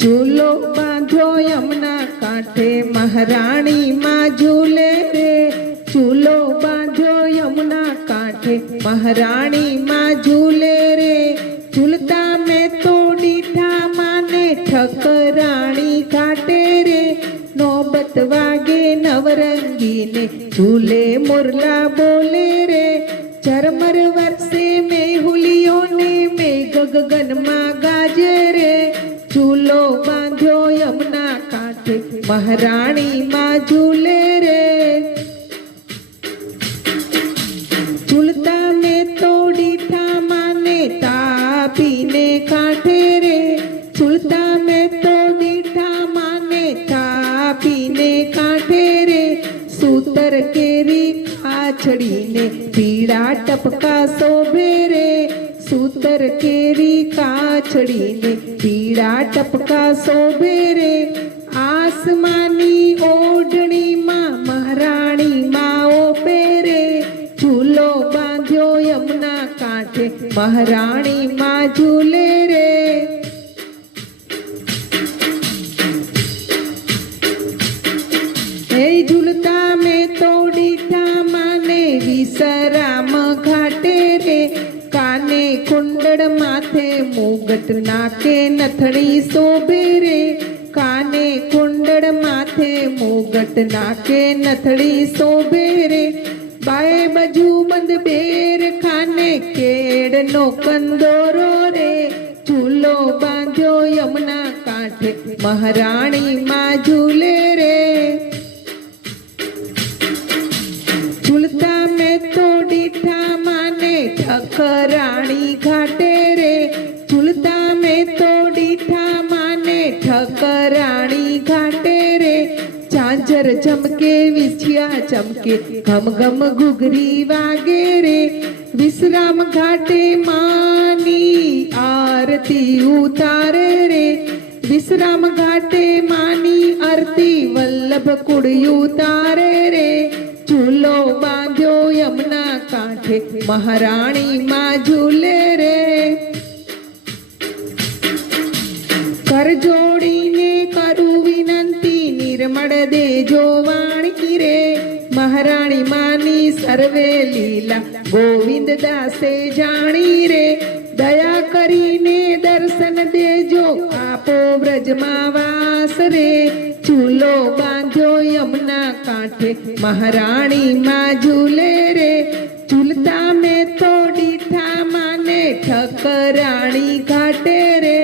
झूलो बांधो यमुना कांठे महारानी माँ झूले रे। झूलो बांधो यमुना कांठे महारानी माँ झूले रे। झूलता में तो डीठा माने ठकराणी घाटे रे। नौबत वागे नवरंगी ने झूले मुरला बोले रे। झरमर वर्षे में हुलियों ने में गगन माँ गाजे रे। झूलो बांधो यमुना कांठे महारानी माँ झूले रे। झूलता में तो डीठा माने तापीने कांठे रे। झूलता में तो डीठा माने तापीने कांठे रे। सूतर केरी काछड़ी ने पीड़ा टपका शोभे रे। सूतर केरी काछड़ी ने पीड़ा टपका शोभे रे। आसमानी ओढ़नी माँ महारानी माँ ओपे रे। झूलो बांध्यो यमुना कांठे महारानी माँ झूले रे। हे झूलता में तो डीठा माने विसराम घाटे रे। काने कुंडड़ माथे मुगट नाके नथड़ी शोभे रे। काने कुंडड़ माथे मुगट नाके नथड़ी शोभे रे। बाए बजू बंद बेर खाने केड़ नो कंदोरो रे। झूलो बांध्यो यमुना कांठे महारानी माँ झूले रे। झूलता में तो डीठा माने ठकराणी घाटे रे। झूलता में तो डीठा माने ठकराणी घाटे रे। झांझर चमके विछिया चमके घम घम घुघरी वागे रे। विश्राम घाटे मानी आरती उतारे रे। विश्राम घाटे मानी आरती वल्लभ कुड़ी उतारे रे। झूलो बांध्यो यमुना कांठे महारानी माँ झूले रे। कर जोड़ीने करू विनंती निर्मल देजो वाणी रे। महारानी मानी सर्वे लीला गोविंद दासे जानी रे। दया करीने दर्शन देजो आपो ब्रजमा वास रे। झूलो बांध्यो यमुना कांठे महारानी माँ झूले रे। झूलता में तो डीठा माने ठकराणी घाटे रे।